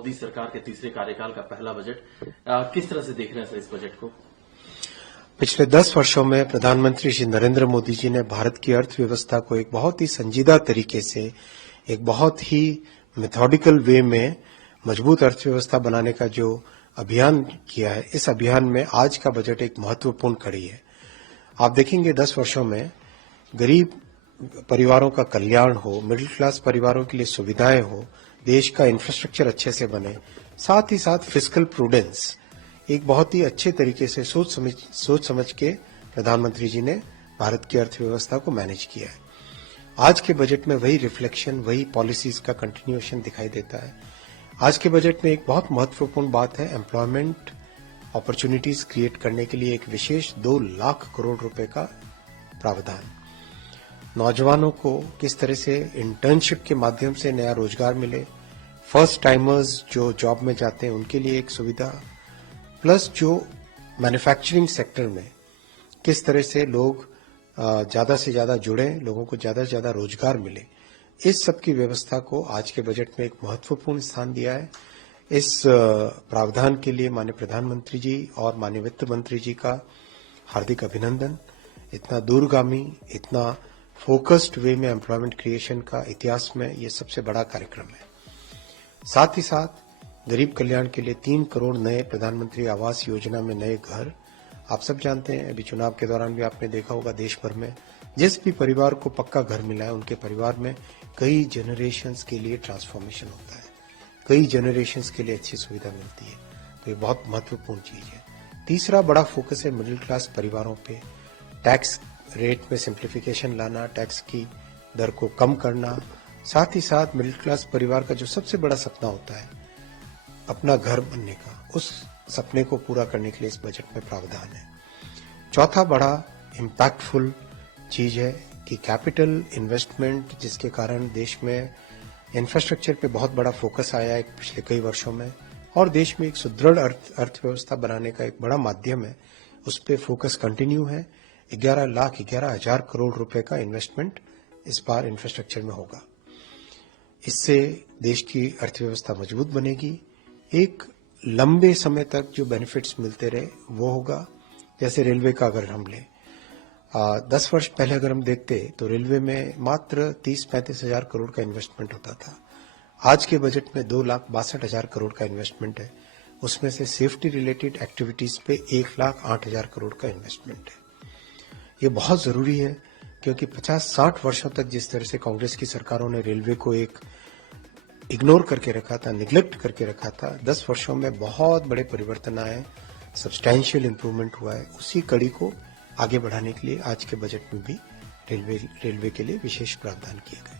मोदी सरकार के तीसरे कार्यकाल का पहला बजट। किस तरह से देख रहे हैं सर इस बजट को? पिछले 10 वर्षों में प्रधानमंत्री श्री नरेंद्र मोदी जी ने भारत की अर्थव्यवस्था को एक बहुत ही संजीदा तरीके से, एक बहुत ही मेथोडिकल वे में मजबूत अर्थव्यवस्था बनाने का जो अभियान किया है, इस अभियान में आज का बजट एक महत्वपूर्ण कड़ी है। आप देखेंगे 10 वर्षों में गरीब परिवारों का कल्याण हो, मिडिल क्लास परिवारों के लिए सुविधाएं हो, देश का इंफ्रास्ट्रक्चर अच्छे से बने, साथ ही साथ फिस्कल प्रूडेंस एक बहुत ही अच्छे तरीके से सोच समझ के प्रधानमंत्री जी ने भारत की अर्थव्यवस्था को मैनेज किया है। आज के बजट में वही रिफ्लेक्शन, वही पॉलिसीज का कंटिन्यूएशन दिखाई देता है। आज के बजट में एक बहुत महत्वपूर्ण बात है, एम्प्लॉयमेंट अपॉर्चुनिटीज क्रिएट करने के लिए एक विशेष 2 लाख करोड़ रुपए का प्रावधान। नौजवानों को किस तरह से इंटर्नशिप के माध्यम से नया रोजगार मिले, फर्स्ट टाइमर्स जो जॉब में जाते हैं उनके लिए एक सुविधा, प्लस जो मैन्युफैक्चरिंग सेक्टर में किस तरह से लोग ज्यादा से ज्यादा जुड़े, लोगों को ज्यादा से ज्यादा रोजगार मिले, इस सब की व्यवस्था को आज के बजट में एक महत्वपूर्ण स्थान दिया है। इस प्रावधान के लिए माननीय प्रधानमंत्री जी और माननीय वित्त मंत्री जी का हार्दिक अभिनंदन। इतना दूरगामी, इतना फोकस्ड वे में एम्प्लॉयमेंट क्रिएशन का इतिहास में ये सबसे बड़ा कार्यक्रम है। साथ ही साथ गरीब कल्याण के लिए 3 करोड़ नए प्रधानमंत्री आवास योजना में नए घर। आप सब जानते हैं, अभी चुनाव के दौरान भी आपने देखा होगा, देश भर में जिस भी परिवार को पक्का घर मिला है, उनके परिवार में कई जनरेशंस के लिए ट्रांसफॉर्मेशन होता है, कई जनरेशंस के लिए अच्छी सुविधा मिलती है। तो ये बहुत महत्वपूर्ण चीज है। तीसरा बड़ा फोकस है मिडिल क्लास परिवारों पे, टैक्स रेट में सिंप्लीफिकेशन लाना, टैक्स की दर को कम करना। साथ ही साथ मिडिल क्लास परिवार का जो सबसे बड़ा सपना होता है अपना घर बनने का, उस सपने को पूरा करने के लिए इस बजट में प्रावधान है। चौथा बड़ा इम्पैक्टफुल चीज है कि कैपिटल इन्वेस्टमेंट, जिसके कारण देश में इंफ्रास्ट्रक्चर पे बहुत बड़ा फोकस आया है पिछले कई वर्षों में, और देश में एक सुदृढ़ अर्थव्यवस्था बनाने का एक बड़ा माध्यम है, उस पर फोकस कंटिन्यू है। 11,11,000 करोड़ रुपए का इन्वेस्टमेंट इस बार इंफ्रास्ट्रक्चर में होगा। इससे देश की अर्थव्यवस्था मजबूत बनेगी। एक लंबे समय तक जो बेनिफिट्स मिलते रहे वो होगा। जैसे रेलवे का अगर हम लें, 10 वर्ष पहले अगर हम देखते तो रेलवे में मात्र 30-35 हजार करोड़ का इन्वेस्टमेंट होता था। आज के बजट में 2,62,000 करोड़ का इन्वेस्टमेंट है। उसमें से सेफ्टी रिलेटेड एक्टिविटीज पे 1,08,000 करोड़ का इन्वेस्टमेंट है। ये बहुत जरूरी है, क्योंकि 50-60 वर्षों तक जिस तरह से कांग्रेस की सरकारों ने रेलवे को एक इग्नोर करके रखा था, निग्लेक्ट करके रखा था, 10 वर्षों में बहुत बड़े परिवर्तन आए, सब्सटैंशियल इंप्रूवमेंट हुआ है। उसी कड़ी को आगे बढ़ाने के लिए आज के बजट में भी रेलवे के लिए विशेष प्रावधान किए गए।